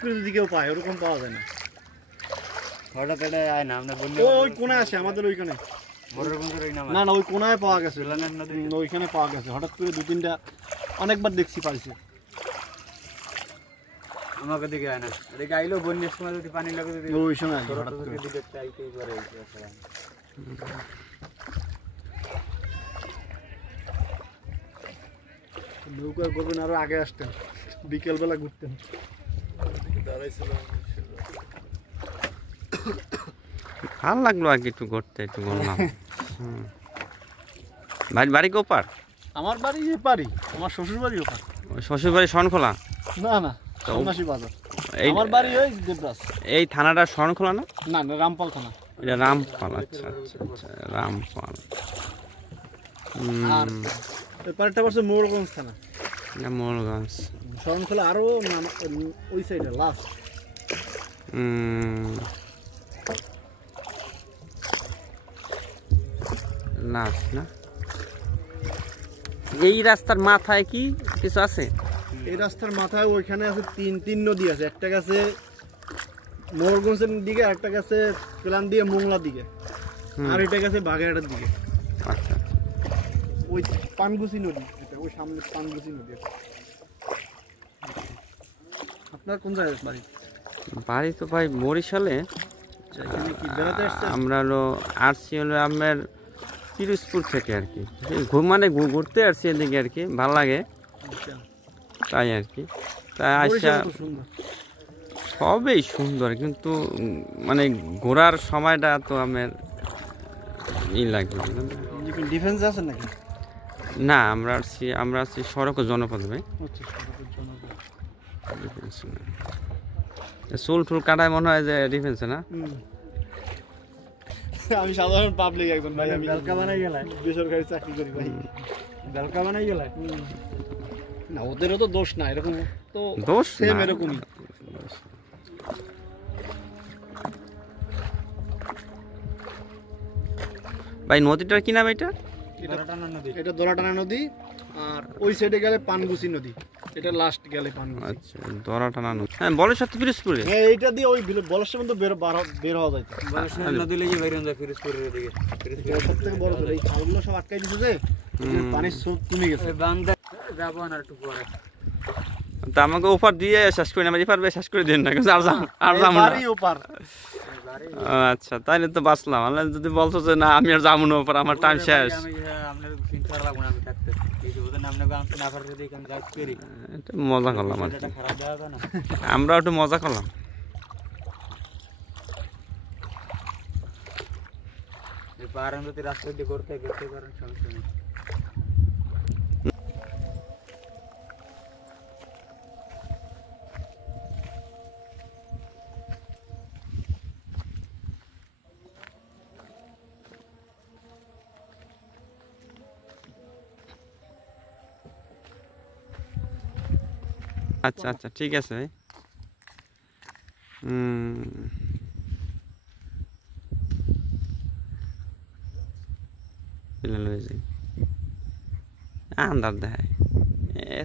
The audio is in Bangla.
দিকেও পায়, ওরকম পাওয়া যায় না। হঠাৎ এটা আয় না, আমরা বন্যা ওই কোনায় আসে আমাদের ওইখানে। না না, ওই কোনায় পাওয়া গেছে, ওইখানে পাওয়া গেছে। হঠাৎ করে 2-3টা অনেকবার দেখছি পাইছে। আমাকে দিকে আয় না, এদিকে আইলেও বন্যার সময় যদি পানি লাগে, যদি ওই সময় হঠাৎ করে নৌকা করবেন, আরো আগে আসতেন, বিকেল বেলা ঘুরতেন। ভালো লাগলো আর কি একটু ঘুরতে, একটু ঘুরলাম। বাড়ি কোপার? আমার বাড়ি এপারই, আমার শ্বশুর বাড়ি ওপার। শ্বশুর বাড়ি শরণখোলা? না না, সন্ন্যাসী বাজার। আমার বাড়ি ওই দেবরাজ। এই থানাটা শরণখোলা না? না না, রামপাল থানা। এটা রামপাল। আচ্ছা আচ্ছা আচ্ছা, রামপাল। আর এপারটা পড়ছে মোড়গঞ্জ থানা। মোড়গঞ্জ। শরণখোলা আরো ওই সাইডে লাস্ট। লাস্ট না? এই রাস্তার মাথায় কি কিছু আছে? এই রাস্তার মাথায় ওইখানে আছে তিন নদী আছে। একটা গেছে মোড়গঞ্জের দিকে, একটা গেছে প্লান দিয়ে মোংলার দিকে, আর এটা গেছে বাগেরহাটের দিকে। আচ্ছা, ওই পানগুসি নদী, এটা ওই সামনে পানগুসি নদী। আপনার কোন জায়গায় বাড়ি? বাড়ি তো ভাই বরিশালে। আমরা হলো আসছি হলো আপনার পিরোজপুর থেকে আর কি, মানে ঘুরতে আসছি এদিকে আর কি, ভালো লাগে তাই আর কি। তাই আসা সবই সুন্দর, কিন্তু মানে ঘোরার সময়টা তো আমার লাগবে। ডিফেন্স আছে নাকি? না, আমরা আসছি সড়ক ও জনপদ ভাই। চুল টুল কাটায় মনে হয় যে ডিফেন্স না? আমি সাধারণ পাবলিক একজন ভাই, আমি বেলকা বানাই গেলাম, বেসরকারি চাকরি করি ভাই। বেলকা বানাই গেলাম না, ওদেরও তো দোষ না, এরকম তো দোষ সেম এরকমই। ভাই নদীটার কি নাম এটা? এটা দরাটানা নদী, আর ওই সাইডে গেলে পানগুসি নদী, এটা লাস্ট গেলে পানগুসি। আচ্ছা, দরাটানা নদী। হ্যাঁ, বলেশ্বর তো পিরোজপুরে। হ্যাঁ, এইটা দিয়ে ওই বলেশ্বর মধ্যে বের হওয়া যায়। বলেশ্বর নদী লেগে বাইরে যায় পিরোজপুরের দিকে। এটা সবথেকে বড় এই খালগুলো সব আটকাই দিছে যে, পানির স্রোত কমে গেছে। বান্দা যাবো না একটু পরে। তা আমাকে ওপার দিয়ে শেষ করে, আমার এপার শেষ করে দিন না, আর যাবো না। ওপার। আচ্ছা, তাইলে তো বাঁচলাম। যদি বলতো যে না আমি আর যাবো না ওপার, আমার টাইম শেষ। মজা করলাম আর কি, আমরা একটু মজা করলাম। রাস্তা দিয়ে করতে পারেন, সমস্যা নেই। আচ্ছা আচ্ছা, ঠিক আছে ভাই। আন্দার দেখায়। হ্যাঁ,